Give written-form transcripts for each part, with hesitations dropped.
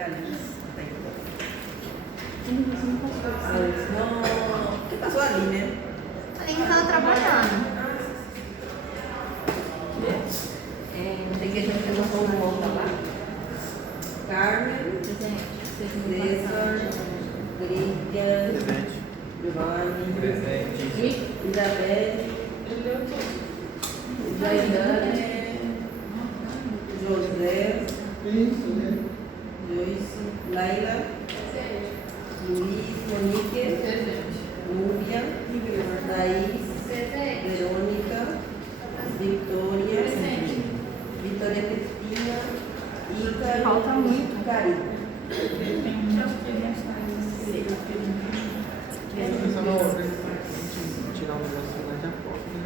de Alice. No, ¿qué pasó, Aline? Aline estava trabalhando. Tem que a gente colocou um volta lá. Carmen, César, Lídia, Giovanni, Isabelle, Jairane, José, Joyce, Laila, Luiz, Monique, Núbia, Thaís, Verônica, Victoria, Vitória Cristina, Ica, Falta muito. Karina.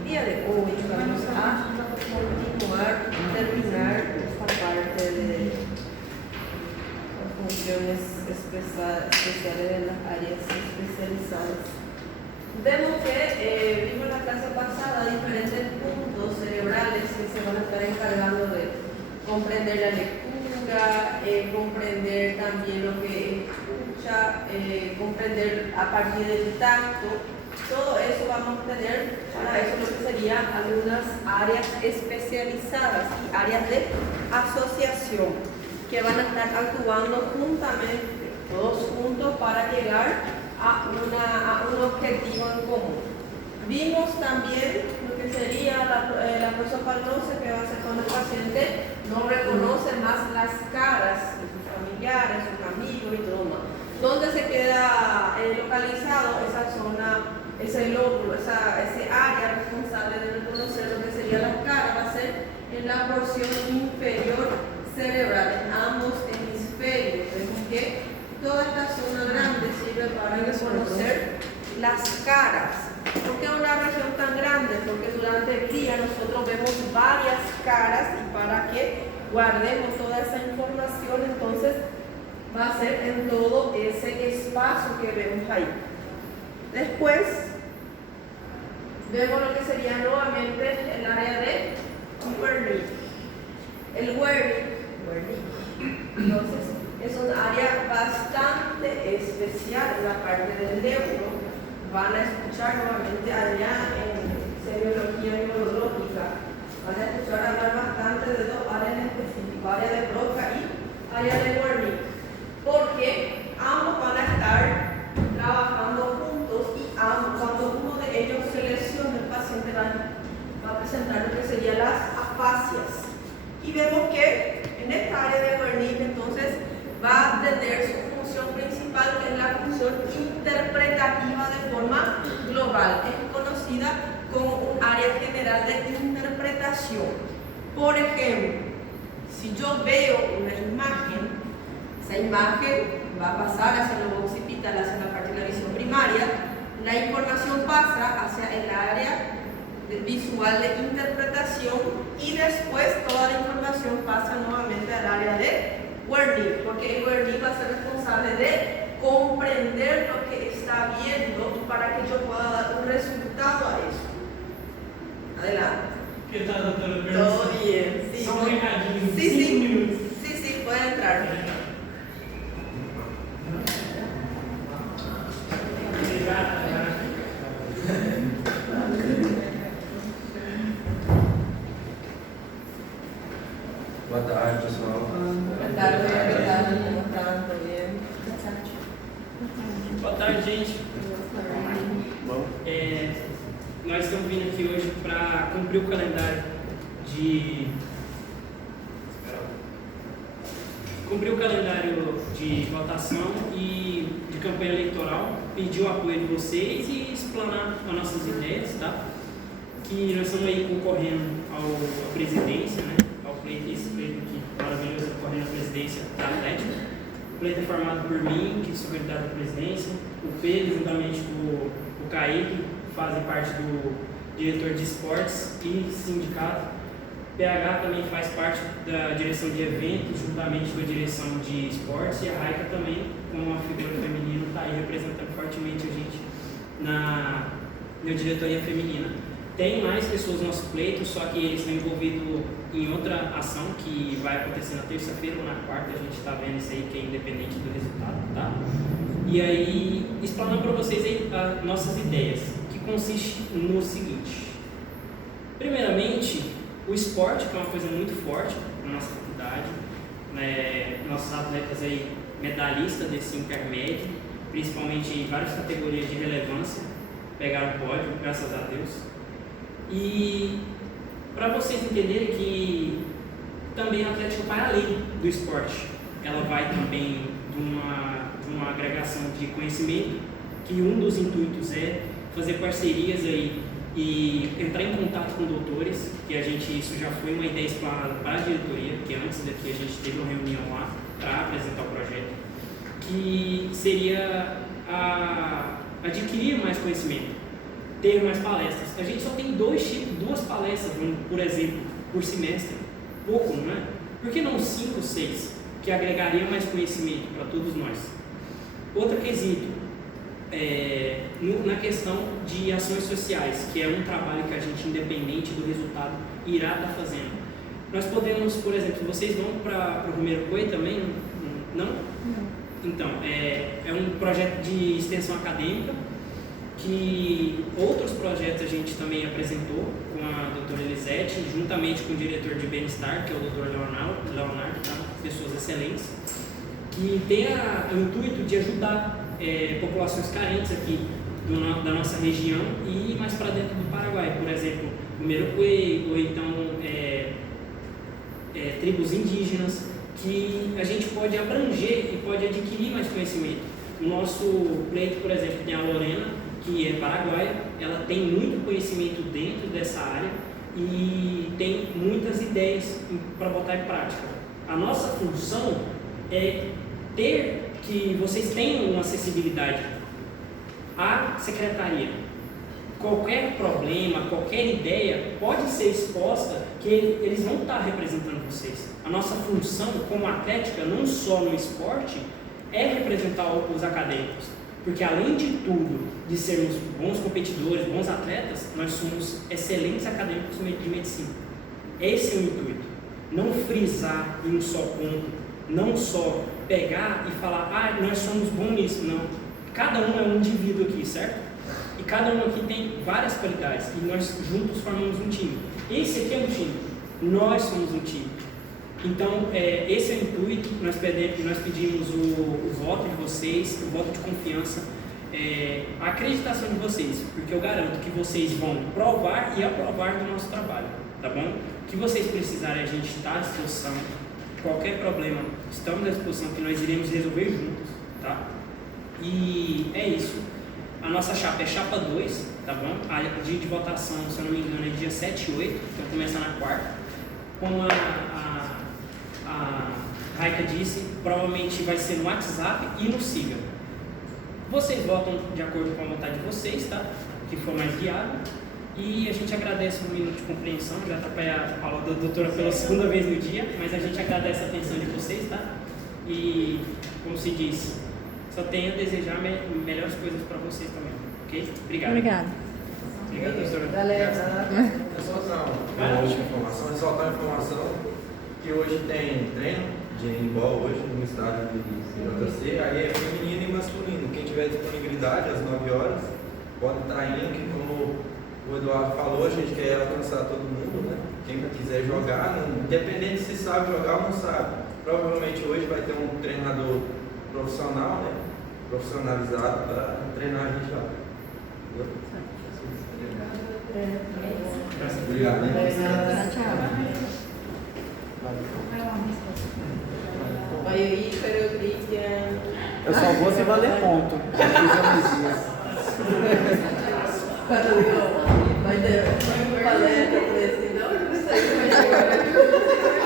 Día de hoy vamos a continuar, terminar esta parte de las funciones especiales de las áreas especializadas. Vemos que vimos en la clase pasada diferentes puntos cerebrales que se van a estar encargando de comprender la lectura, comprender también lo que escucha, comprender a partir del tacto. Todo eso vamos a tener para eso lo que serían algunas áreas especializadas y áreas de asociación que van a estar actuando juntamente, todos juntos para llegar a un objetivo en común. Vimos también lo que sería la prosopagnosia, que va a ser cuando el paciente no reconoce más las caras de sus familiares, sus amigos y todo más. ¿Dónde se queda localizado esa zona, ese lóbulo, ese área responsable de reconocer lo que serían las caras? Va a ser en la porción inferior cerebral, en ambos hemisferios. Vemos que toda esta zona grande sirve para reconocer las caras. ¿Por qué una región tan grande? Porque durante el día nosotros vemos varias caras y para que guardemos toda esa información, entonces va a ser en todo ese espacio que vemos ahí. Después vemos lo que sería nuevamente el área de Wernicke. El Wernicke. Entonces es un área bastante especial en la parte del neuro. Van a escuchar nuevamente allá en semiología neurológica. Van a escuchar hablar bastante de dos áreas en específico, área de Broca y área de Wernicke, porque ambos van a estar trabajando juntos y ambos, cuando uno de ellos se lesiona, el paciente va a presentar lo que serían las afasias. Y vemos que en esta área de Wernicke entonces va a tener su función principal, que es la función interpretativa de forma global. Es conocida como un área general de interpretación. Por ejemplo, si yo veo una imagen, esa imagen va a pasar hacia el lobo occipital, hacia la parte de la visión primaria, la información pasa hacia el área visual de interpretación y después toda la información pasa nuevamente al área de Wernicke, porque el Wernicke va a ser responsable de comprender lo que está viendo para que yo pueda dar un resultado a eso. Adelante. ¿Qué tal, doctora? Todo bien. Sí, Só um recadinho. sí, 5 sí, minutos. sí, puede entrar. Boa tarde, pessoal. Buenas tardes, ¿qué tal? ¿Cómo están? ¿Todo bien? Boa tarde, gente. Bom, Nós estamos vindo aqui hoje para cumprir o calendário de votação e de campanha eleitoral, pedir o apoio de vocês e explanar as nossas ideias, tá? Que nós estamos aí concorrendo à presidência, né? Esse pleito aqui maravilhoso, concorrendo à presidência da Atlética. O pleito é formado por mim, que sou candidato à presidência, o Pedro, juntamente com o Kaique, fazem parte do diretor de esportes e sindicato. PH também faz parte da direção de eventos, juntamente com a direção de esportes, e a Raika também, como uma figura feminina, está aí representando fortemente a gente na diretoria feminina. Tem mais pessoas no nosso pleito, só que eles estão envolvidos em outra ação que vai acontecer na terça-feira ou na quarta, a gente está vendo isso aí, que é independente do resultado, tá? E aí, explanando para vocês aí as nossas ideias, que consiste no seguinte. Primeiramente, o esporte, que é uma coisa muito forte na nossa faculdade, né? Nossos atletas aí, medalhistas desse intermédio, principalmente em várias categorias de relevância, pegaram o pódio, graças a Deus. E para vocês entenderem que também a Atlética vai além do esporte, ela vai também de uma agregação de conhecimento, que um dos intuitos é fazer parcerias aí e entrar em contato com doutores, que isso já foi uma ideia explanada para a diretoria, que antes daqui a gente teve uma reunião lá para apresentar o projeto, que seria adquirir mais conhecimento, ter mais palestras. A gente só tem duas palestras, por exemplo, por semestre, pouco, não é? Por que não 5, 6, que agregaria mais conhecimento para todos nós? Outro quesito, na questão de ações sociais, que é um trabalho que a gente, independente do resultado, irá estar fazendo. Nós podemos, por exemplo, vocês vão para o Romero Coelho também? Não? Não. Então, é um projeto de extensão acadêmica, que outros projetos a gente também apresentou com a doutora Elisete, juntamente com o diretor de bem-estar, que é o doutor Leonardo, tá? Pessoas excelentes, que tem o intuito de ajudar populações carentes aqui da nossa região e mais para dentro do Paraguai, por exemplo, o Merocuê, ou então tribos indígenas, que a gente pode abranger e pode adquirir mais conhecimento. O nosso pleito, por exemplo, tem a Lorena, que é paraguaia, ela tem muito conhecimento dentro dessa área e tem muitas ideias para botar em prática. A nossa função é ter que vocês tenham uma acessibilidade à secretaria. Qualquer problema, qualquer ideia pode ser exposta, que eles vão estar representando vocês. A nossa função como atlética, não só no esporte, é representar os acadêmicos, porque além de tudo, de sermos bons competidores, bons atletas, nós somos excelentes acadêmicos de medicina. Esse é o intuito. Não frisar em um só ponto, não só pegar e falar, nós somos bons nisso, não. Cada um é um indivíduo aqui, certo? E cada um aqui tem várias qualidades e nós juntos formamos um time. Esse aqui é um time, nós somos um time. Então, esse é o intuito. Nós pedimos o voto de vocês, o voto de confiança, a acreditação de vocês, porque eu garanto que vocês vão provar e aprovar do nosso trabalho, tá bom? O que vocês precisarem, a gente está à disposição. Qualquer problema, estamos à disposição, que nós iremos resolver juntos, tá? E é isso. A nossa chapa é chapa 2, tá bom? A dia de votação, se eu não me engano, é dia 7 e 8, então começa na quarta. Como a Raika disse, provavelmente vai ser no WhatsApp e no Siga. Vocês votam de acordo com a vontade de vocês, tá? Que for mais viável. E a gente agradece um minuto de compreensão, já atrapalhei a aula da doutora pela segunda vez no dia, mas a gente agradece a atenção de vocês, tá? E, como se diz, só tenho a desejar melhores coisas para vocês também, ok? Obrigado. Obrigada. Obrigado, doutora. Galera, É só dar uma última informação, ressaltar a informação que hoje tem treino de handball hoje no estádio do JC, aí é feminino e masculino. Quem tiver disponibilidade às 9 horas, pode estar indo, que como o Eduardo falou, a gente quer alcançar todo mundo, né? Quem quiser jogar, independente se sabe jogar ou não sabe. Provavelmente hoje vai ter um treinador profissional, né? Profissionalizado para treinar a gente lá. Obrigado. Vai aí, Ícaro, Cristian. Eu só vou se valer ponto. Vai ter palestra, eu falei assim, não sei.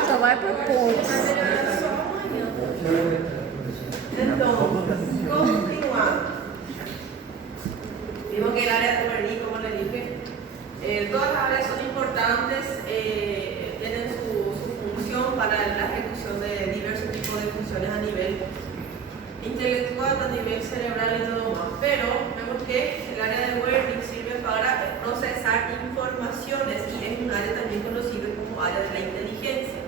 Só vai para pontos. Então, continuando. Vimos que el área de Berlín, como le dije, todas las áreas son importantes, tienen su función para la ejecución de diversos tipos de funciones a nivel intelectual, a nivel cerebral y todo más. Pero vemos que el área de Wernicke sirve para procesar procesar informaciones y es un área también conocido como área de la inteligencia.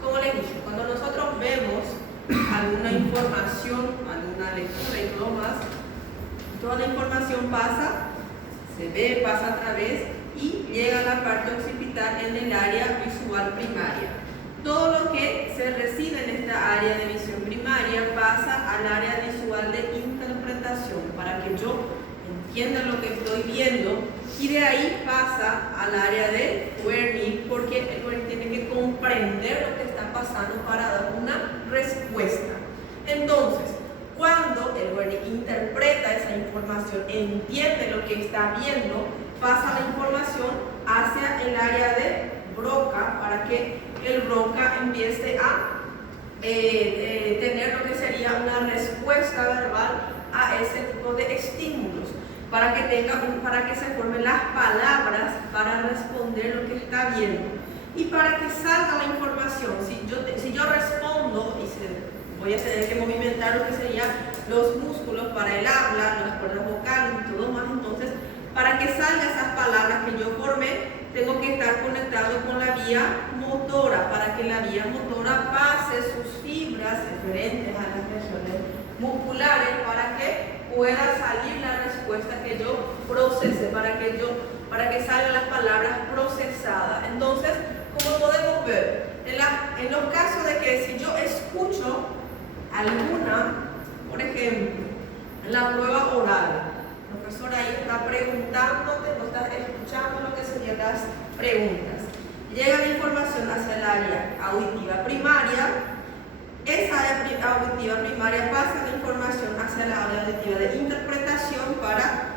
Como les dije, cuando nosotros vemos alguna información, alguna lectura y todo más, toda la información pasa, se ve, pasa a través y llega a la parte occipital en el área visual primaria. Todo lo que se recibe en esta área de visión primaria pasa al área visual de interpretación para que yo entienda lo que estoy viendo y de ahí pasa al área de Wernicke porque el Wernicke tiene que comprender lo que está pasando para dar una respuesta. Entonces, cuando el Wernicke interpreta esa información, entiende lo que está viendo, pasa la información hacia el área de Broca para que el Broca empiece a tener lo que sería una respuesta verbal a ese tipo de estímulos, para que se formen las palabras para responder lo que está viendo y para que salga la información. Si yo respondo y voy a tener que movimentar lo que serían los músculos para el habla, las cuerdas vocales y todo más, entonces para que salgan esas palabras que yo formé, tengo que estar conectado con la vía motora, para que la vía motora pase sus fibras referentes a las regiones musculares para que pueda salir la respuesta que yo procese, para que salgan las palabras procesadas. Entonces, como podemos ver, en los casos de que si yo escucho alguna, por ejemplo, en la prueba oral, el profesor ahí está preguntándote, o está escuchando lo que serían las preguntas. Llega la información hacia el área auditiva primaria, esa área auditiva primaria pasa la información hacia la área auditiva de interpretación para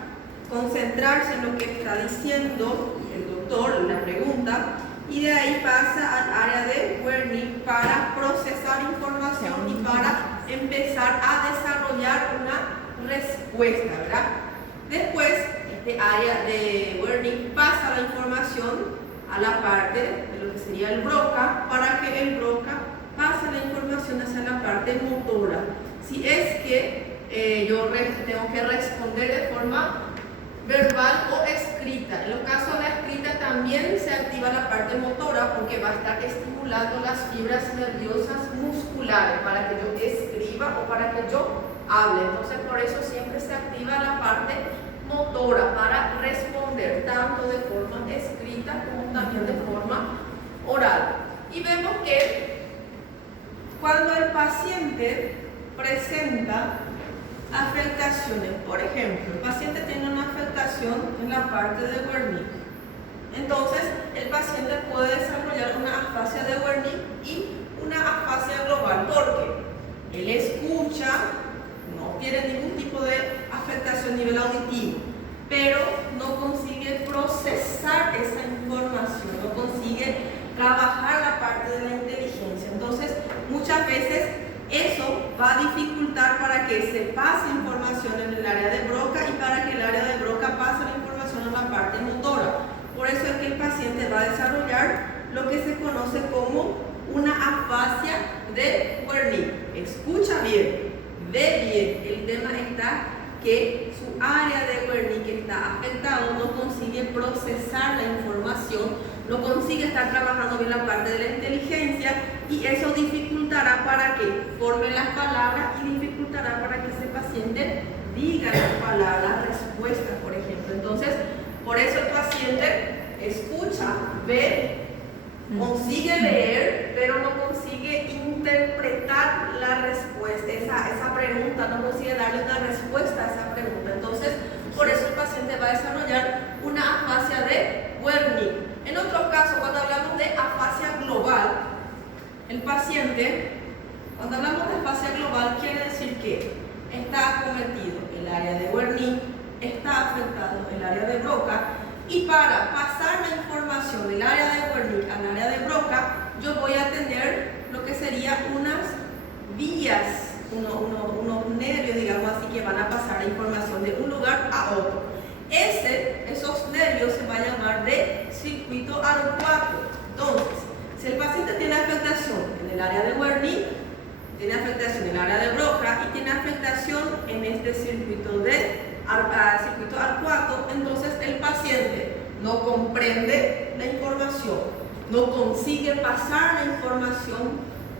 concentrarse en lo que está diciendo el doctor, la pregunta, y de ahí pasa al área de Wernicke para procesar información y para empezar a desarrollar una respuesta, ¿verdad? Después, este área de Wernicke pasa la información a la parte de lo que sería el Broca para que el Broca pase la información hacia la parte motora. Si es que yo tengo que responder de forma verbal o escrita. En los casos de la escrita también se activa la parte motora porque va a estar estimulando las fibras nerviosas musculares para que yo escriba o para que yo hable. Entonces por eso siempre se activa la parte motora para responder tanto de forma escrita como también de forma oral. Y vemos que cuando el paciente presenta afectaciones, por ejemplo, el paciente tiene una afectación en la parte de Wernicke, entonces el paciente puede desarrollar una afasia de Wernicke y una afasia global porque él escucha, no tiene ningún tipo de afectación a nivel auditivo, pero no consigue procesar esa información, no consigue trabajar la parte de la inteligencia. Entonces, muchas veces eso va a dificultar para que se pase información en el área de Broca y para que el área de Broca pase la información a la parte motora. Por eso es que el paciente va a desarrollar lo que se conoce como una afasia de Wernicke. Escucha bien, ve bien. El tema está que su área de Wernicke está afectado, no consigue procesar la información, no consigue estar trabajando bien la parte de la inteligencia y eso dificultará para que forme las palabras y dificultará para que ese paciente diga las palabras, respuestas, por ejemplo. Entonces, por eso el paciente escucha, ve, consigue leer, pero no consigue interpretar la respuesta, esa pregunta, no consigue darle una respuesta a esa pregunta. Entonces, por eso el paciente va a desarrollar una afasia de Wernicke. En otros casos, cuando hablamos de afasia global, el paciente, cuando hablamos de afasia global, quiere decir que está acometido el área de Wernicke, está afectado el área de Broca, y para pasar la información del área de Wernicke al área de Broca, yo voy a tener lo que serían unas vías, unos nervios, digamos así, que van a pasar la información de un lugar a otro. Esos nervios se van a llamar de circuito arcuato. Entonces, si el paciente tiene afectación en el área de Wernicke, tiene afectación en el área de Broca y tiene afectación en este circuito arcuato, entonces el paciente no comprende la información, no consigue pasar la información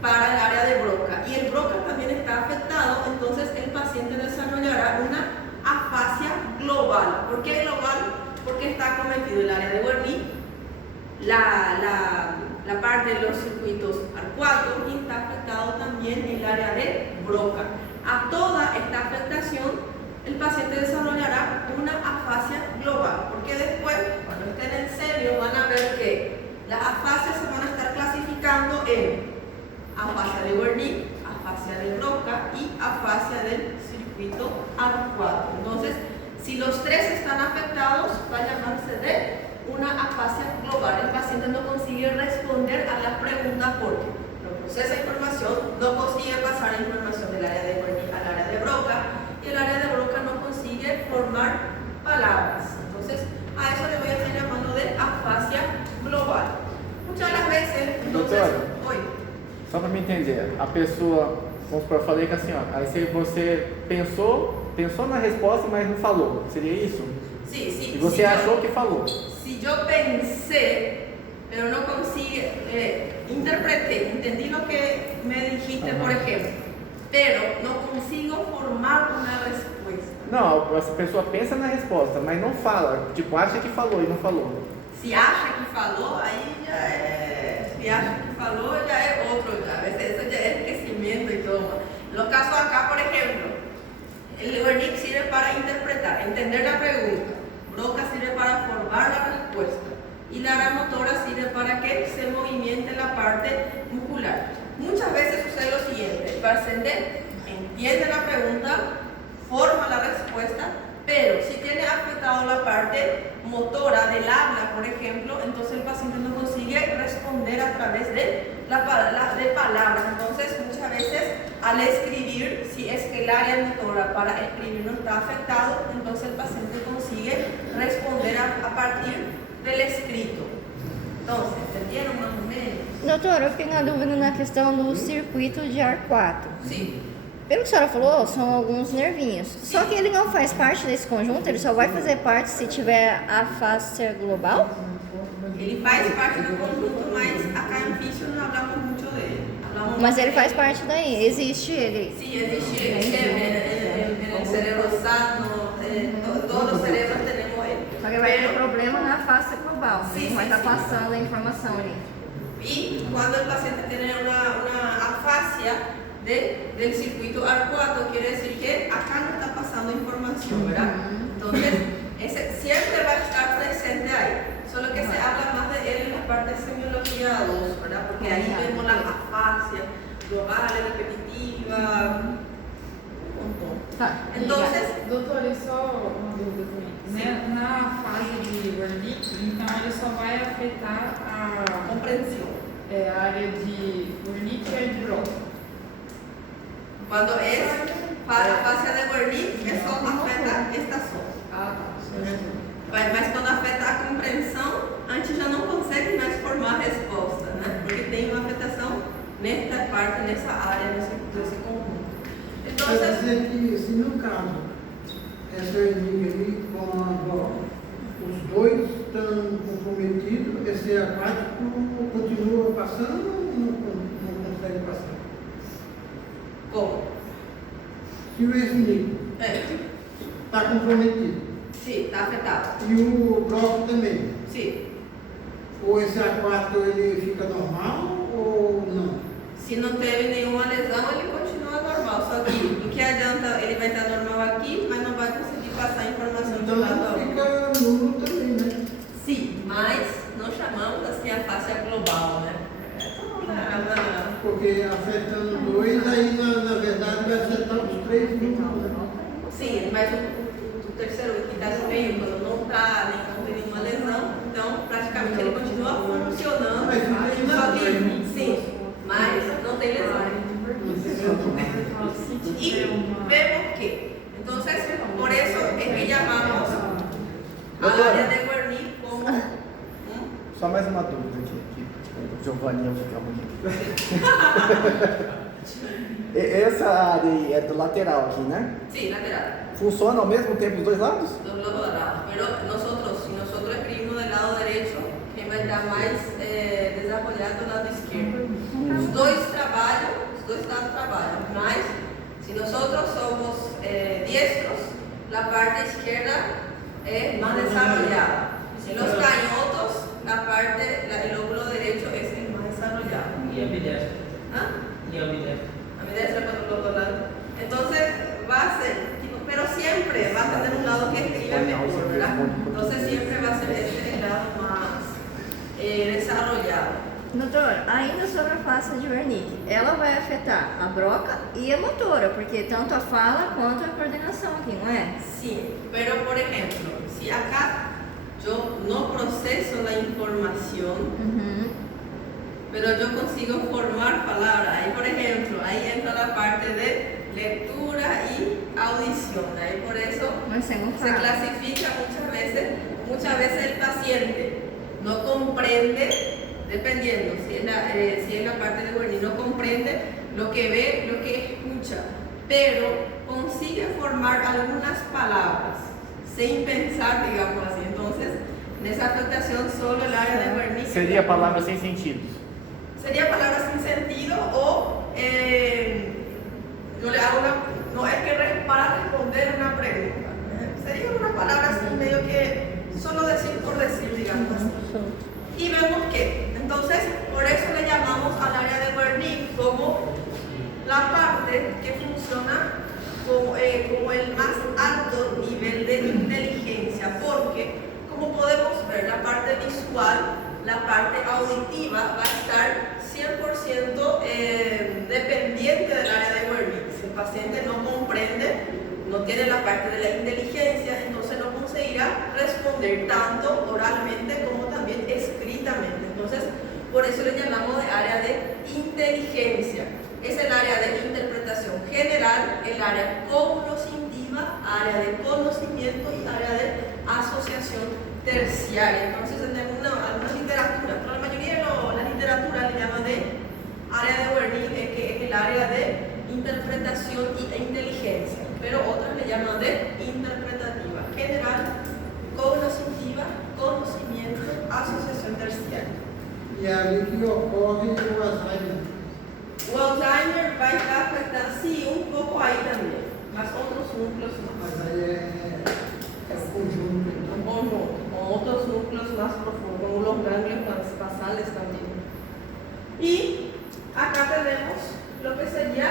para el área de Broca. Y el Broca también está afectado, entonces el paciente desarrollará una afasia global. ¿Por qué global? Porque está cometido el área de Wernicke, la parte de los circuitos arcuatos, y está afectado también el área de Broca. A toda esta afectación, el paciente desarrollará una afasia global, porque después, cuando estén en serio, van a ver que las afasias se van a estar clasificando en afasia de Wernicke, afasia de Broca y afasia del circuito arcuato. Entonces, si los tres están afectados, va a llamarse de una afasia global. El paciente no consigue responder a las preguntas porque no procesa información, no consigue pasar la información del área de Wernicke al área de Broca, y el área de Broca no consigue formar palabras. Entonces, a eso le voy a estar llamando de afasia global. Muchas de las veces, entonces, Doutora, oi. só para me entender, a pessoa, vamos supor, eu falei que assim, ó, aí você pensou na resposta, mas não falou, seria isso? Sí, sí, E você si achou que falou. Si yo pensé, pero no consigo, interpreté, entendí lo que me dijiste, por ejemplo, pero no consigo formar una respuesta. Não, a pessoa pensa na resposta, mas não fala, tipo, acha que falou e não falou. Si acha que faló, ahí ya es, si acha que faló, ya es otro, ya, eso ya es crecimiento y todo. En los casos acá, por ejemplo, el Wernicke sirve para interpretar, entender la pregunta, Broca sirve para formar la respuesta y la área motora sirve para que se movimente la parte muscular. Muchas veces sucede lo siguiente: el paciente entiende la pregunta, forma la respuesta, pero si tiene afectado la parte motora del habla, por ejemplo, entonces el paciente no consigue responder a través de palabras. Entonces, muchas veces al escribir, si es que el área motora para escribir no está afectado, entonces el paciente consigue responder a partir del escrito. Entonces, ¿entendieron más o menos? Doutora, eu fiquei na dúvida na questão do circuito de arcuato. Sí. Pelo que a senhora falou, são alguns nervinhos. Só que ele não faz parte desse conjunto, ele só vai fazer parte se tiver afasia global? Ele faz parte do conjunto, mas acá em Físio não hablamos muito dele. Hablamos Mas ele de- faz parte daí, existe ele. Sí, existe en el cerebro sano, todos los cerebros tenemos él. Só que vai ter problema na afasia global, Sim, não vai sim, estar sim. passando a informação ali. Y cuando el paciente tiene una afasia del circuito arcuato, quiere decir que acá no está pasando información, ¿verdad? Entonces, ese siempre va a estar presente ahí. Solo que se habla más de él en la parte de semiología 2, ¿verdad? Porque ahí vemos las afasias globales, repetitivas, un montón. Tá. Entonces, Doutor, e só uma dúvida também. Né? Na fase de Wernicke, então ele só vai afetar a comprensión. área de Wernicke e a de Broca. Cuando es afasia de Wernicke, eso afeta esta zona. Ah, tá. Mas quando afeta a compreensão, a gente já não consegue mais formar a resposta, né? Porque tem uma afetação nesta parte, nessa área, nesse conjunto. Então, Quer dizer que, se no caso, essa hernia aí com a avó, os dois estão comprometidos, esse aquático continua passando ou não consegue passar? como? Se o hernia está comprometido Sim, está afetado. e o bloco também, Sim. ou esse aquático ele fica normal ou não? Se não teve nenhuma lesão, ele continua normal. Só que do que adianta, ele vai estar normal aqui, mas não vai conseguir passar a informação de Então um lado a outro. fica nulo também, né? Sim, mas não chamamos assim a face global, né? Porque afetando dois, aí na verdade vai afetar os três juntos, né? Sim, mas o terceiro que está no meio, quando não está, não tem nenhuma lesão, então praticamente ele continua funcionando. Mas fica aí na Só que, frente. sim, mas não tem lesão. Y vemos que, entonces, por eso es que llamamos a área de Wernicke como... Só mais uma dúvida aqui, que o Giovanni fica muito. Essa área aí é do lateral aqui, né? Sí, lateral. Funciona ao mesmo tempo os dois lados? Los lados. Pero nosotros, si nosotros escribimos del lado vai estar mais desarrollado do lado esquerdo. Os dois lados trabalham, mas se nós somos diestros, a parte esquerda é mais desarrollada. En los cañotos, el lóbulo derecho es el más desarrollado. E ambidestro. ¿Ah? E ambidestro. Ambidestro con los dos lados. Entonces va a ser, pero siempre va a tener un lado que escribe mejor, ¿verdad? Entonces siempre va a ser el lado más desarrollado. Doutor, ainda sobre a face de Wernicke, ela vai afetar a broca e a motora, porque tanto a fala quanto a coordenação aqui, não é? Sí, pero por ejemplo, si acá yo no proceso la información, pero yo consigo formar palabras. Ahí, por ejemplo, ahí entra la parte de lectura y audición. Ahí por eso se clasifica muchas veces el paciente no comprende, dependiendo si es la parte de Wernicke, no comprende lo que ve, lo que escucha, pero consigue formar algunas palabras sin pensar, digamos así. Entonces, en esa afectación solo el área de Wernicke. Seria palavras sem sentido. Sería palabras sin sentido o yo le hago no es que para responder una pregunta. Sería una palabra así medio que solo decir por decir, digamos. Y vemos que, entonces, por eso le llamamos al área de Wernicke como la parte que funciona como el más alto nivel de inteligencia, porque como podemos ver, la parte visual, la parte auditiva va a estar 100% dependiente del área de Wernicke. Si el paciente no comprende, no tiene la parte de la inteligencia, entonces no conseguirá responder tanto oralmente como también escritamente. Entonces, por eso le llamamos de área de inteligencia. Es el área de interpretación general, el área cognoscitiva, área de conocimiento y área de asociación terciaria. Entonces, en alguna literatura, pero la mayoría de la literatura le llama de área de Wernicke, que es el área de interpretación e inteligencia, pero otras le llaman de interpretativa general, cognoscitiva, conocimiento, asociación terciaria. E é ali que ocorre o Alzheimer. O Alzheimer vai estar afetando, sim, um pouco aí também, mas outros núcleos não. Mas aí é o conjunto. Com outros núcleos mais profundos, como los ganglios basales también. Y acá tenemos lo que sería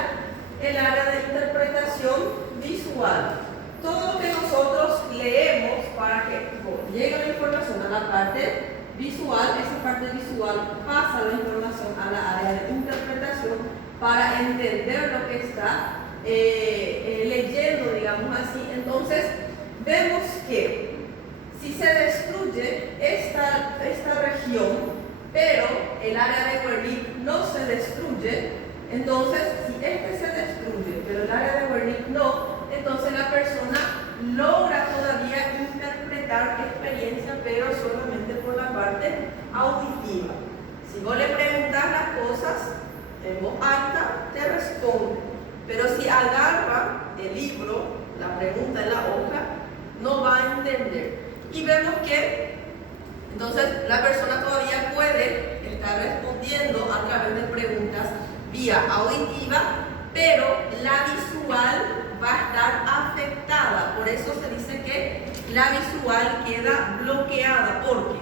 el área de interpretación visual. Todo lo que nosotros leemos para que llegue la información a la parte visual, esa parte visual pasa la información a la área de interpretación para entender lo que está leyendo, digamos así. Entonces, vemos que si se destruye esta región, pero el área de Wernicke no se destruye, entonces si este se destruye, pero el área de Wernicke no, entonces la persona logra todavía interpretar experiencia, pero solamente por la parte auditiva. Si vos le preguntas las cosas en voz alta, te responde, pero si agarra el libro, la pregunta en la hoja, no va a entender. Y vemos que entonces la persona todavía puede estar respondiendo a través de preguntas vía auditiva, pero la visual va a estar afectada. Por eso se dice que la visual queda bloqueada, porque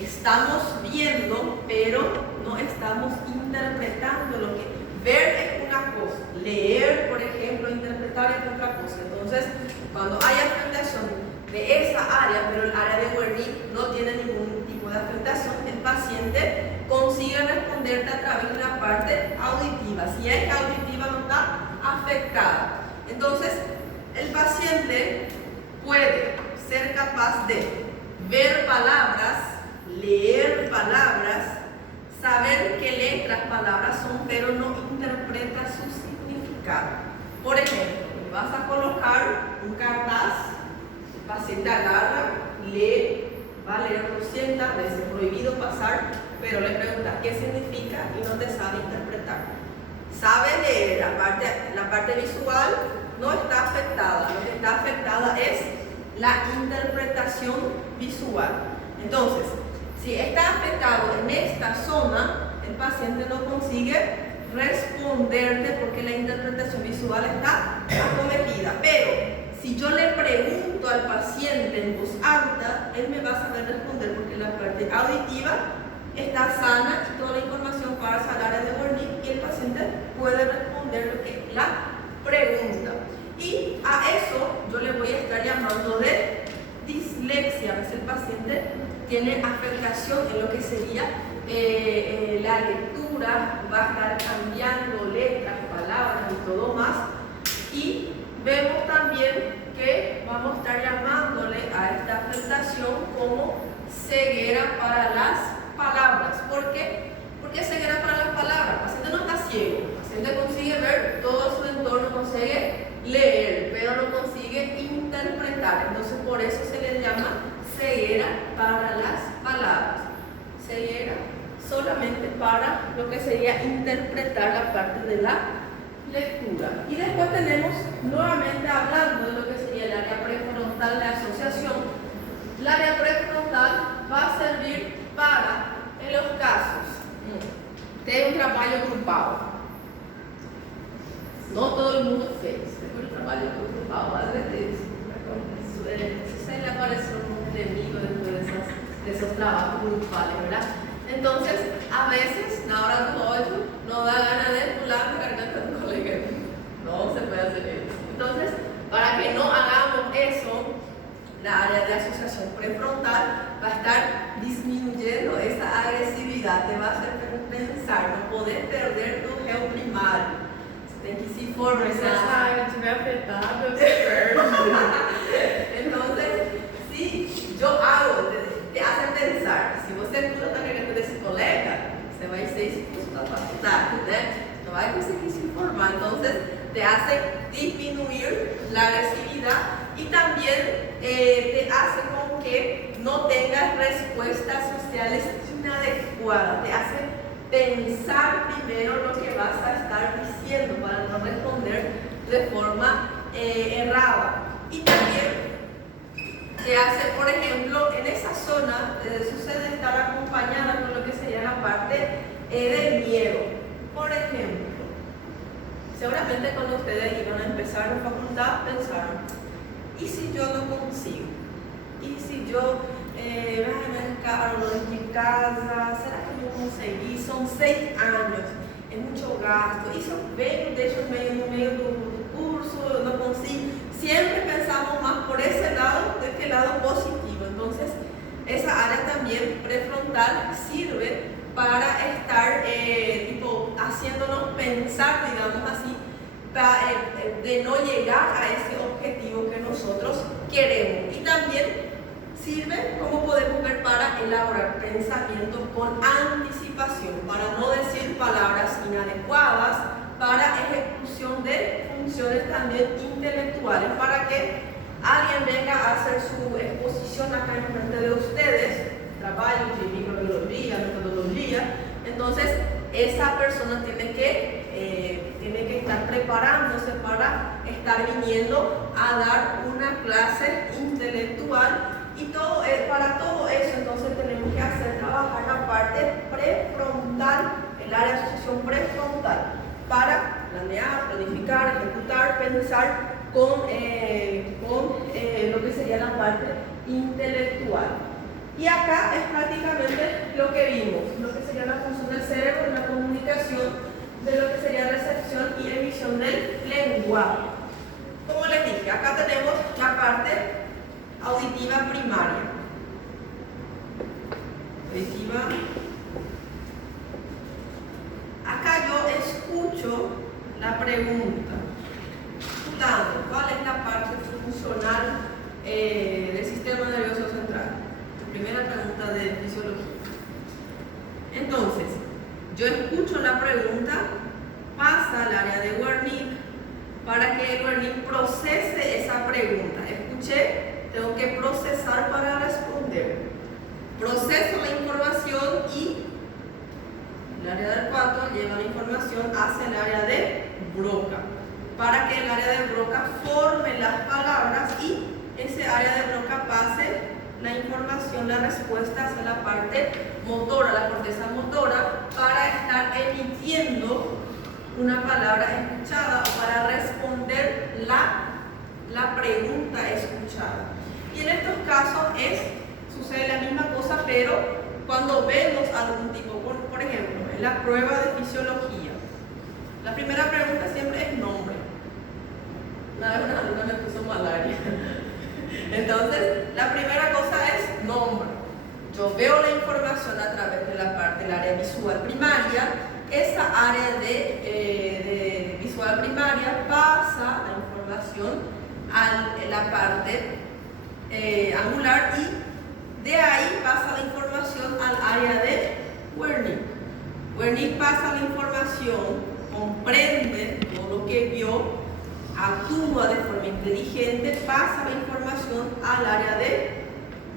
estamos viendo, pero no estamos interpretando lo que ver es una cosa, leer, por ejemplo, interpretar es otra cosa. Entonces, cuando hay afectación de esa área, pero el área de Wernicke no tiene ningún tipo de afectación, el paciente consigue responderte a través de la parte auditiva. Si es que auditiva no está afectada, entonces el paciente puede ser capaz de ver palabras, leer palabras, saber qué letras, palabras son, pero no interpreta su significado. Por ejemplo, vas a colocar un cartaz, el paciente agarra, lee, va a leer 200 veces, prohibido pasar, pero le preguntas qué significa y no te sabe interpretar. Sabe leer, la parte visual no está afectada, lo que está afectada es la interpretación visual. Entonces, Si está afectado en esta zona, el paciente no consigue responderte porque la interpretación visual está acometida. Pero si yo le pregunto al paciente en voz alta, él me va a saber responder porque la parte auditiva está sana y toda la información pasa al área de Wernicke y el paciente puede responder lo que es la pregunta. Y a eso yo le voy a estar llamando de dislexia. A veces el paciente tiene afectación en lo que sería la lectura, va a estar cambiando letras, palabras y todo más. Y vemos también que vamos a estar llamándole a esta afectación como ceguera para las palabras. ¿Por qué? Porque ceguera para las palabras. El paciente no está ciego, el paciente consigue ver todo su entorno, consigue leer, pero no consigue interpretar. Entonces por eso se le llama ceguera para las palabras. Ceguera solamente para lo que sería interpretar la parte de la lectura. Y después tenemos nuevamente hablando de lo que sería el área prefrontal de asociación. El área prefrontal va a servir para, en los casos de un trabajo grupal. No todo el mundo fez, pero el trabajo grupal, às vezes, se le apareció un enemigo después de esos trabajos grupales, ¿verdad? Entonces, a veces, na hora do ódio, no da gana de pular la garganta de un colega. No se puede hacer eso. Entonces, para que no hagamos eso, la área de asociación prefrontal va a estar disminuyendo esa agresividad, te va a hacer pensar, no poder perder tu réu primário. Você tem que se formar. Se essa área estiver afetada, você perde. Entonces, si yo hago, te hace pensar, si você pula na garganta desse colega, você vai ser expulso da faculdade, né? No vai conseguir se informar. Entonces, te hace disminuir la agresividad y también te hace con que no tengas respuestas sociales inadecuadas, te hace pensar primero lo que vas a estar diciendo para no responder de forma errada. Y también te hace, por ejemplo, en esa zona sucede estar acompañada con lo que sería la parte del miedo. Por ejemplo, seguramente cuando ustedes iban a empezar la facultad pensaron, ¿y si yo no consigo? ¿Y si yo me encargo de mi casa? ¿Será que yo conseguí? Son 6 años, es mucho gasto. ¿Y si yo vengo, deixo no medio do curso, yo no consigo? Siempre pensamos más por ese lado de que el lado positivo. Entonces, esa área también prefrontal sirve para estar haciéndonos pensar, digamos así, de no llegar a ese objetivo que nosotros queremos. Y también sirve, como podemos ver, para elaborar pensamientos con anticipación, para no decir palabras inadecuadas, para ejecución de funciones también intelectuales, para que alguien venga a hacer su exposición acá en frente de ustedes, trabajo de microbiología, metodología. Entonces, esa persona tiene que estar preparándose para estar viniendo a dar una clase intelectual. Y para todo eso, entonces tenemos que trabajar la parte prefrontal, el área de asociación prefrontal, para planear, planificar, ejecutar, pensar con lo que sería la parte intelectual. Y acá es prácticamente lo que vimos, lo que sería la función del cerebro en la comunicación, de lo que sería recepción y emisión del lenguaje. Como les dije, acá tenemos la parte auditiva primaria. Auditiva. Acá yo escucho la pregunta. Escuchando, ¿cuál es la parte funcional del sistema nervioso central? La primera pregunta de fisiología. Entonces, yo escucho la pregunta, pasa al área de Wernicke para que el Wernicke procese esa pregunta. Escuché, tengo que procesar para responder. Proceso la información y el área del olfato lleva la información hacia el área de Broca, para que el área de Broca forme las palabras y ese área de Broca pase la información, la respuesta hacia la parte motora, la corteza motora, para estar emitiendo una palabra escuchada o para responder la pregunta escuchada. Y en estos casos sucede la misma cosa, pero cuando vemos algún tipo, por ejemplo, en la prueba de fisiología, la primera pregunta siempre es nombre. Una vez una alumna me puso malaria. Entonces, la primera cosa es nombre. Yo veo la información a través de la parte del área visual primaria. Esa área de visual primaria pasa la información a la parte angular y de ahí pasa la información al área de Wernicke. Wernicke pasa la información, comprende todo lo que vio, actúa de forma inteligente, pasa la información al área de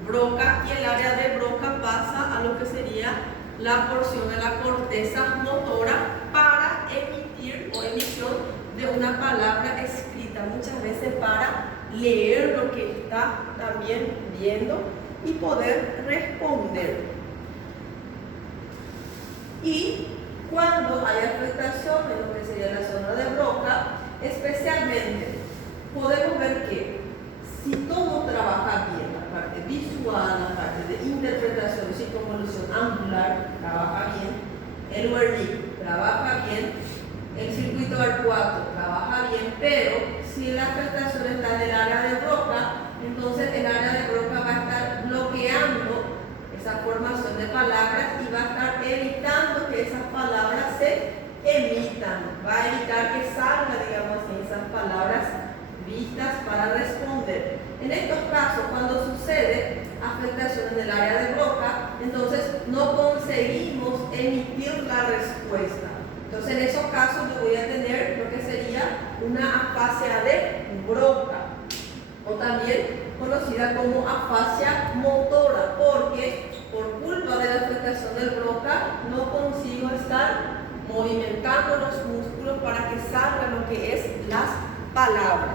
Broca y el área de Broca pasa a lo que sería la porción de la corteza motora para emitir o emisión de una palabra escrita, muchas veces para leer lo que está también viendo y poder responder. Y cuando hay afectación en lo que sería la zona de Broca, especialmente podemos ver que si todo trabaja bien, la parte visual, la parte de interpretación, circunvolución angular trabaja bien, el Wernicke trabaja bien, el circuito arcuato trabaja bien, pero si la afectación está en el área de Broca, entonces el área de Broca va a estar bloqueando esa formación de palabras y va a estar evitando que esas palabras se emitan, va a evitar que salgan, digamos así, esas palabras vistas para responder. En estos casos, cuando sucede afectación en el área de Broca, entonces no conseguimos emitir la respuesta. Entonces, en esos casos yo voy a tener lo que sería una afasia de Broca, o también conocida como afasia motora, porque por culpa de la afectación del Broca no consigo estar movimentando los músculos para que salga lo que es las palabras.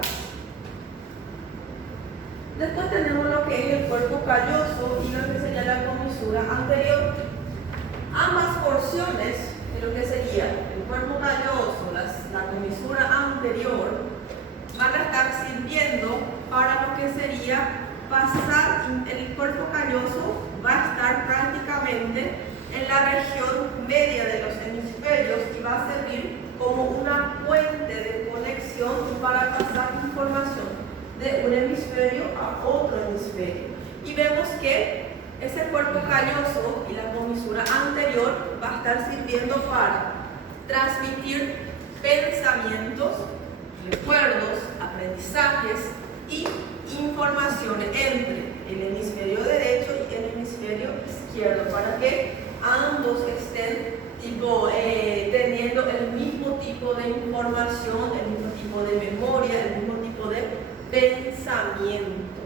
Después tenemos lo que es el cuerpo calloso y lo que sería la comisura anterior. Ambas porciones de lo que sería el cuerpo calloso, la comisura anterior, van a estar sirviendo para lo que sería pasar. El cuerpo calloso va a estar prácticamente en la región media de los hemisferios y va a servir como una puente de conexión para pasar información de un hemisferio a otro hemisferio. Y vemos que ese cuerpo calloso y la comisura anterior va a estar sirviendo para transmitir pensamientos, recuerdos, aprendizajes y informaciones entre el hemisferio derecho y el hemisferio izquierdo para que ambos estén teniendo el mismo tipo de información, el mismo tipo de memoria, el mismo tipo de pensamiento.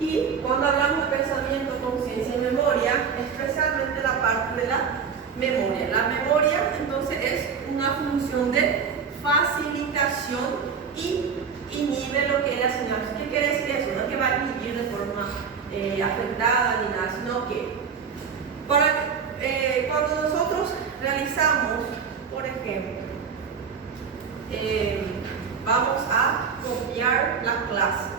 Y cuando hablamos de pensamiento, conciencia y memoria, especialmente la parte de la memoria. La memoria entonces es una función de facilitación y inhibe lo que es la sinapsis. ¿Qué quiere decir eso? No es que va a inhibir de forma afectada ni nada, sino que cuando nosotros realizamos, por ejemplo, vamos a copiar la clase.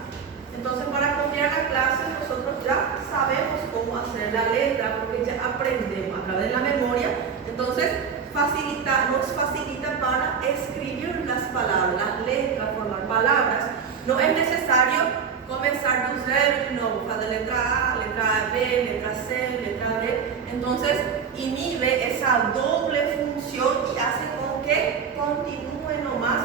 Entonces, para copiar la clase, nosotros ya sabemos cómo hacer la letra, porque ya aprendemos a través de la memoria. Entonces, nos facilita para escribir las palabras, las letras, formar palabras. No es necesario comenzar de cero, no, de letra A, letra B, letra C, letra D. Entonces, inhibe esa doble función y hace con que continúe nomás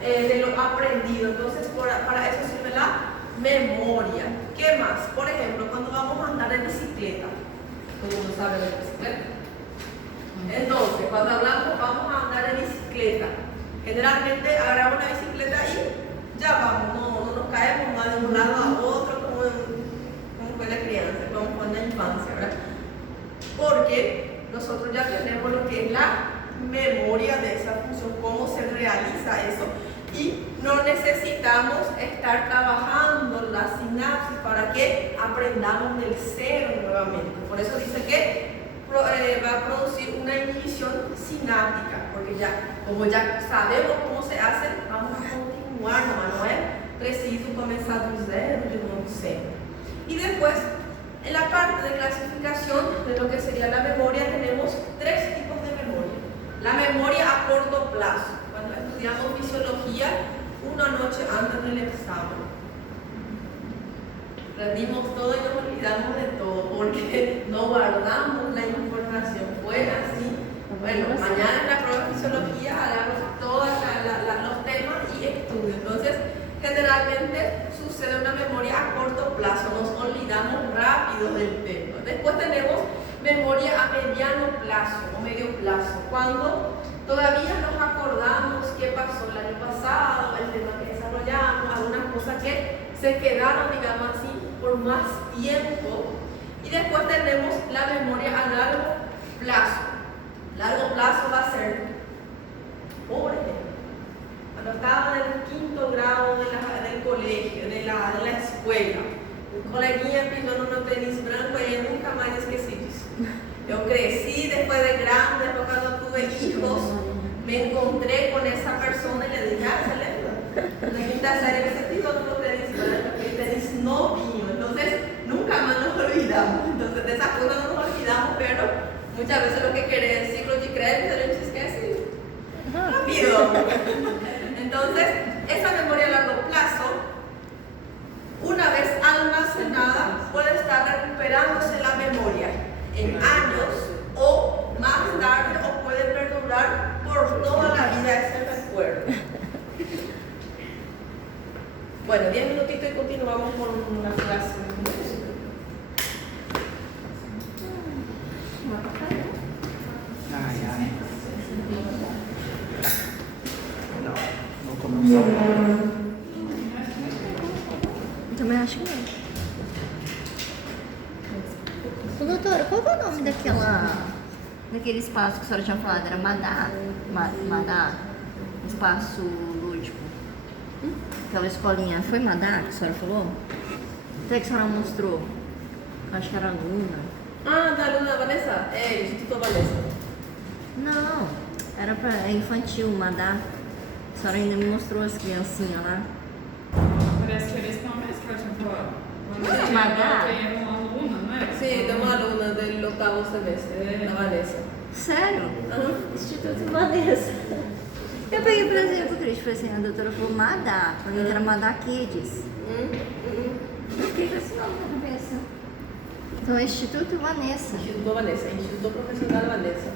de lo aprendido. Entonces, para eso sirve la memoria. ¿Qué más? Por ejemplo, cuando vamos a andar en bicicleta, todo el mundo sabe de bicicleta. Entonces, cuando hablamos vamos a andar en bicicleta, generalmente agarramos la bicicleta y ya vamos, no nos caemos más de un lado a otro como fue la crianza, como fue en la infancia, ¿verdad? Porque nosotros ya tenemos lo que es la memoria de esa función, cómo se realiza eso. Y no necesitamos estar trabajando la sinapsis para que aprendamos del cero nuevamente. Por eso dice que va a producir una inhibición sináptica, porque como ya sabemos cómo se hace, vamos a continuar, no es preciso comenzar do zero, de novo sempre. Y después, en la parte de clasificación de lo que sería la memoria, tenemos tres tipos de memoria. La memoria a corto plazo. Cuando estudiamos fisiología, una noche antes del examen, rendimos todo y nos olvidamos de todo porque no guardamos la información. Fue así. Bueno, mañana en la prueba de fisiología hagamos todos los temas y estudio. Entonces, generalmente sucede una memoria a corto plazo, nos olvidamos rápido del tema. Después tenemos memoria a mediano plazo o medio plazo, cuando todavía nos acordamos qué pasó el año pasado, el tema que desarrollamos, algunas cosas que se quedaron, digamos así, por más tiempo. Y después tenemos la memoria a largo plazo. Largo plazo va a ser, por ejemplo, cuando estaba en el quinto grado del colegio, de la escuela, un coleguinha pisó en unos tenis blancos y yo nunca más esqueci disso. Yo crecí después de grande, después cuando tuve hijos, me encontré con esa persona y le dije, ¿se lembra? En la quinta serie ese tipo tuvo tenis blancos y tenis novinho. Entonces, nunca más nos olvidamos. Entonces, de esa cosa no nos olvidamos, pero muchas veces lo que querés, el ciclo de crédito, a gente esquece rápido. Entonces, esa memoria a largo plazo, una vez almacenada, puede estar recuperándose la memoria en años o más tarde, o puede perdurar por toda la vida ese recuerdo. Bueno, 10 minutitos y continuamos con una clase de música. Não começou. Eu também acho que não. Ô, doutora, qual que é o nome daquele espaço que a senhora tinha falado? Era Madá? Espaço lúdico. Aquela escolinha. Foi Madá que a senhora falou? Até que a senhora mostrou. Eu acho que era Luna. Ah, da Luna Vanessa? É, Instituto Vanessa. Não, era pra infantil, Madá. A senhora ainda me mostrou as criancinhas lá. Parece que era esse nome mesmo que ela tinha falado. Não, Madá. Tem uma aluna, não é? Sim, tem uma aluna do oitavo semestre, da Vanessa. Sério? Uhum. Instituto Vanessa. Eu peguei por exemplo, Cris, falei assim, a doutora falou Madá, pra mim era Madá Kids. Eu fiquei com esse nome na cabeça. Então é Instituto Vanessa. Instituto Vanessa, Instituto Profissional Vanessa.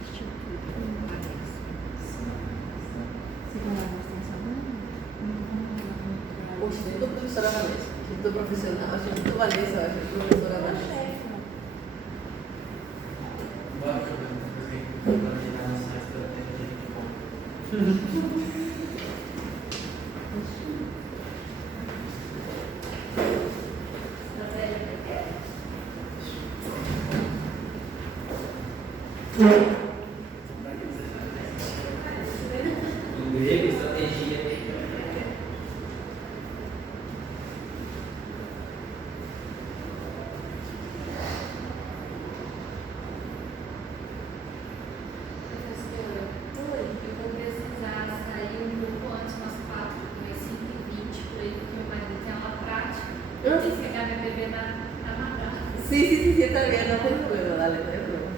Instituto Vanessa. Você tem uma extensão? O Instituto Professora Vanessa. Instituto Profissional, Instituto Vanessa, Instituto Professora Vanessa. Grego, estratégia. Eu vou precisar sair um pouco antes, umas 4, umas 5h20, por aí, porque meu marido tem aula prática. Eu tenho que pegar minha bebê na madrasta. Sí, está bien, no hay problema, dale, no hay problema.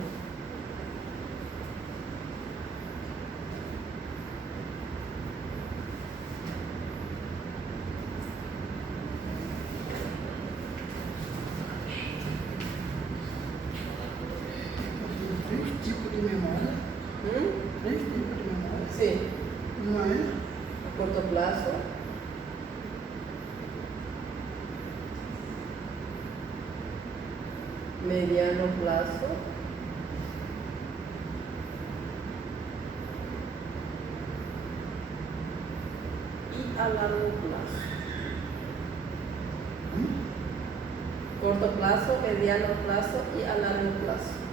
Três tipos de memória. Três tipos de memória. Sí, Não é? a corto plazo. Mediano plazo. Y a largo plazo. corto plazo, mediano plazo y a largo plazo.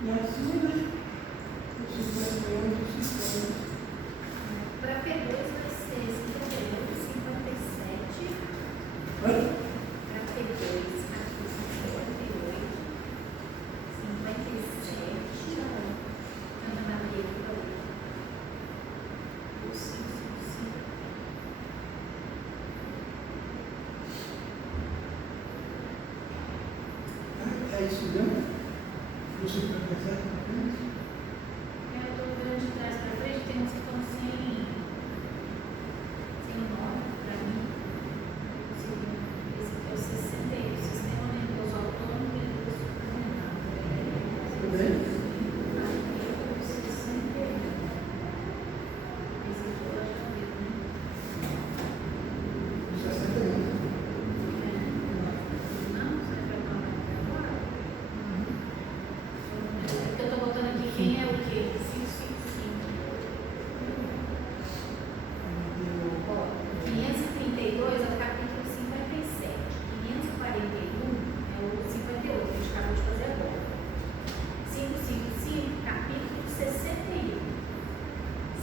E assim, né? Os 58, 50. Para P2 vai ser 58, 57. Oi? Para P2, aqui 58, 57. Ana Maria, o 555. É isso mesmo? Você vai pensar na frente? Eu estou vendo de trás para frente, tem uns que estão sem nome para mim. Esse aqui é o 68, o sistema nervoso autônomo e nervoso coordenado. Tudo bem? Eu estou botando aqui quem é o quê? 555. 532 é o capítulo 57. 541 é o 58, que a gente acabou de fazer agora. 555, capítulo 61.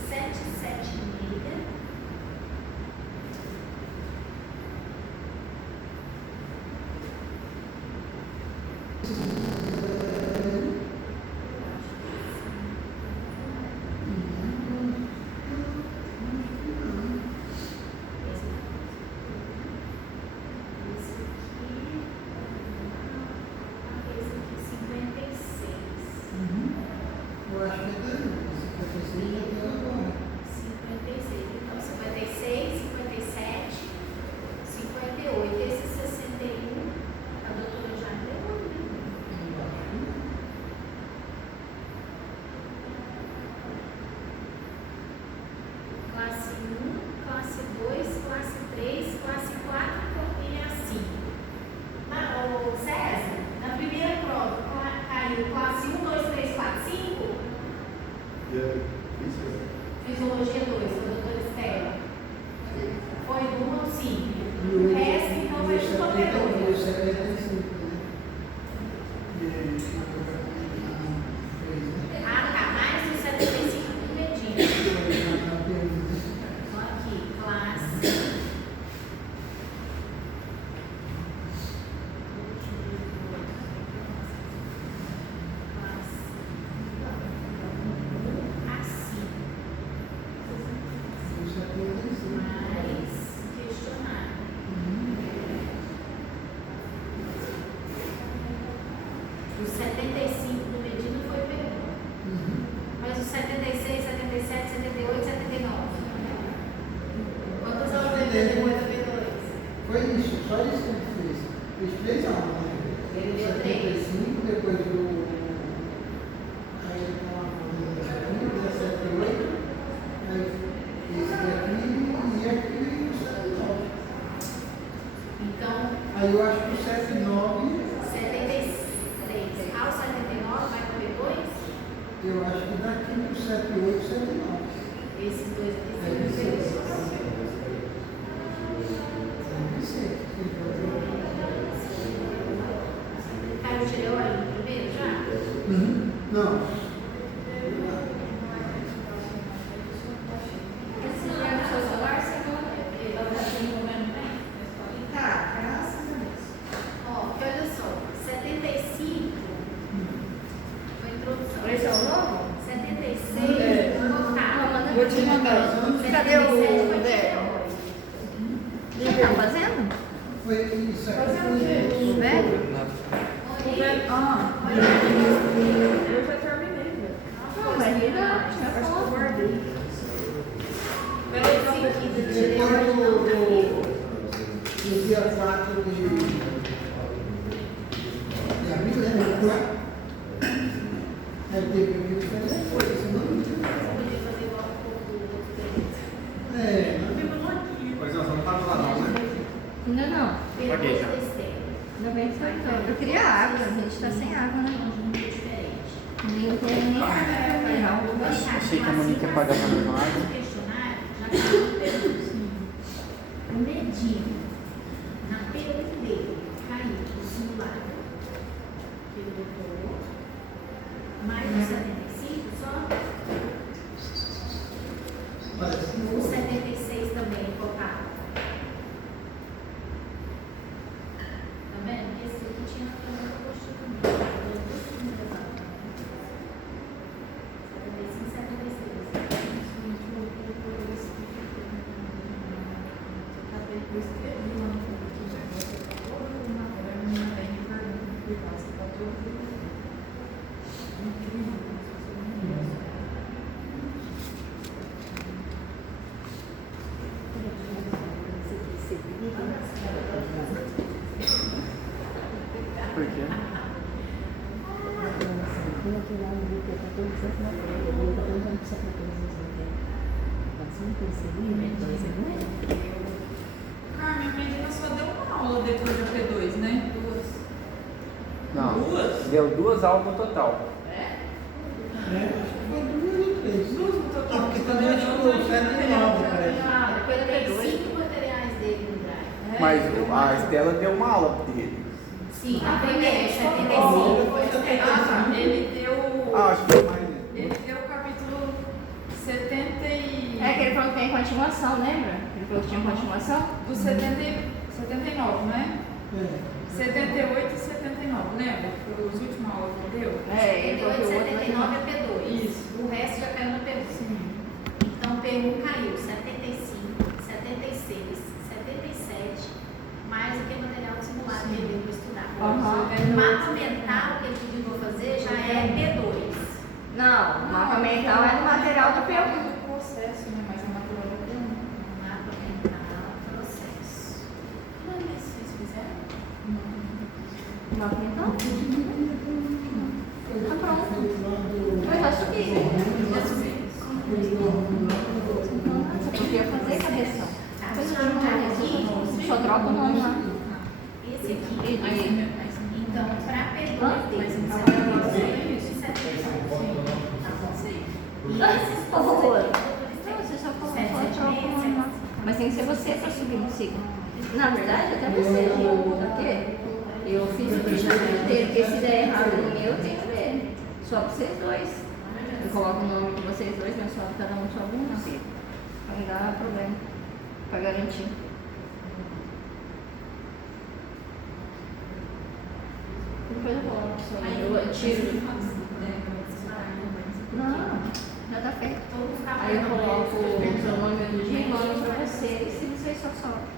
776. Eu acho que é daí. 56 já deu agora. 56, então 56, 57, 58, esse 61, a doutora já deu, né? Classe 1, classe 2, classe 3, classe 4 e assim. Ô César, na primeira prova caiu classe 1, 2, 3, 4, 5? Fisiologia 2, com a doutora Estela. Foi do 1 ao 5. O resto, então, foi tudo operou. 75, né? Ah, tá. Mais do 75 do Medina. Então, aqui, classe. Assim. Mais questionário. O 75 do Medina foi pergunta. Mas o 76, 77, 78, 79. Quantas aulas ele deu depois do B2? Foi isso, só isso que ele fez. Fez 3 aulas, né? Ele deu 3. 75, depois do. Aí ele tem uma folha 17 e 8. Aí esse daqui e aqui e o 7 e 9. Então, Aí eu acho que o 7 e 9, 76 ao 79 vai para o B2? eu acho que daqui pro 7 e 8, 7 e 9. Esses dois Deve precisam ser. B2. Deve ser. Caiu o tireoide no primeiro já? Não. Esse não é do seu celular, você não é? Porque ela está se envolvendo bem. Tá, graças a Deus. Ó, porque olha só, 75 foi introdução. Esse é o novo? 76 É. tá. Vou te mandar. Cadê o 77 foi dela? tireoide. O que tá fazendo? Foi isso aqui. Foi O velho? Eu já terminei, velho. Não, mas ele não. Tinha Acho que eu foto. guardei. Depois do dia 4 de abril, né? Aí teve que fazer depois, senão é, Mas nós vamos para lá não, né? Ainda não. Paguei já. Ainda bem que foi todo. Eu queria água, a gente tá sem água, né? Nem tem nem água pra mim, não. Achei que a Monique ia pagar pra mim água. O questionário já caiu perguntinho. O Medina, na P1 dele, caiu o simulado, que ele botou, mais o 75 só, o 76 também contado. Tá vendo? Esse aqui tinha que ter uma coxa também. 75, Por quê? Carmen, a Medina só deu uma aula depois da P2, né? Não. Duas? Deu 2 aulas no total. Acho que foi 2 ou 3. Duas no total. Porque também acho que foi 7 e 9, parece. Ah, depois da Tem P2. 5 materiais dele no drive. Mas a Estela deu uma aula dele. Sim, a primeira, 75. Ah, tá. Ele deu. Ah, acho que foi mais. Ele deu o capítulo 70 e. É que ele falou que tem continuação, lembra? Ele falou que tinha continuação? Do 79, né? É. 78 e 79, lembra? Foi os últimos aulas que deu? É, ele falou que o outro 79 é P2. Isso. O resto já caiu na P1. Então, P1 caiu 75, 76, 77, mais aquele material simulado que ele deu para estudar. Aham. O mapa mental que ele pediu para fazer já é P2. Não, o mapa mental é do material do P1. do processo, né? Mas é material da P1. Mapa mental, processo. Não, mas vocês fizeram? O mapa mental? Tá pronto. Eu já subi. Já subi. Você podia fazer correção. Depois eu tiro correção. Só troca o nome lá. Esse aqui. E- Então, para P2 Hã? dele, 76 e 79. E esses Por favor. dois Não, você só colocou, Sete, só troca o sete, nome lá. Mas tem que ser você para subir no signo. Na verdade, até você, porque eu fiz o fechamento dele, porque se der errado no meu, eu tenho dele. Só para vocês dois. Eu coloco o nome de vocês dois, mas só cada um sobe um no signo. Pra não dar problema. Para garantir. Depois eu coloco o seu nome. Eu tiro. Não, já tá feito. Aí eu coloco o seu nome do dia e nome pra vocês, e vocês só sobem.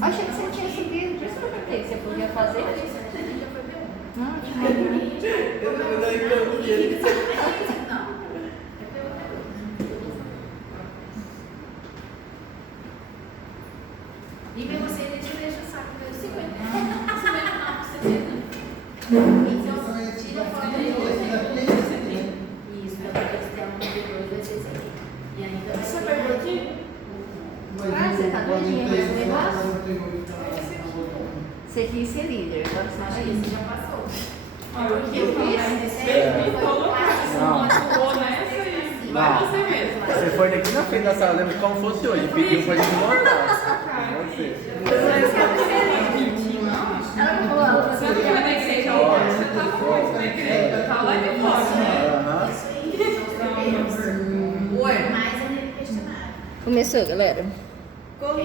Achei que você tinha subido, por isso que eu perguntei que você podia fazer. Não, tinha. Eu vou dar então, ele. E pra você, ele te deixa o saco meu 50. Então, tira a foto de hoje. Isso, pra depois ter uma de hoje vai ser esse aqui. E ainda vai Você ser. pegou aqui? Ah, você tá doidinha com esse negócio? Você quis ser líder, agora você Acho vai que isso. esse já passou. Eu fiz? Ele colocou Não. pulou nessa e vai você mesmo. Você foi daqui na frente da sala, lembra como fosse hoje, pediu pra gente montar. Você. Ela não falou, ela falou Você assim, não foi na igreja hoje? Você tava muito na igreja? Eu tava lá de fora. Aham. Isso aí, são os primeiros. Oi. Mais é nele questionário. Começou, galera. Como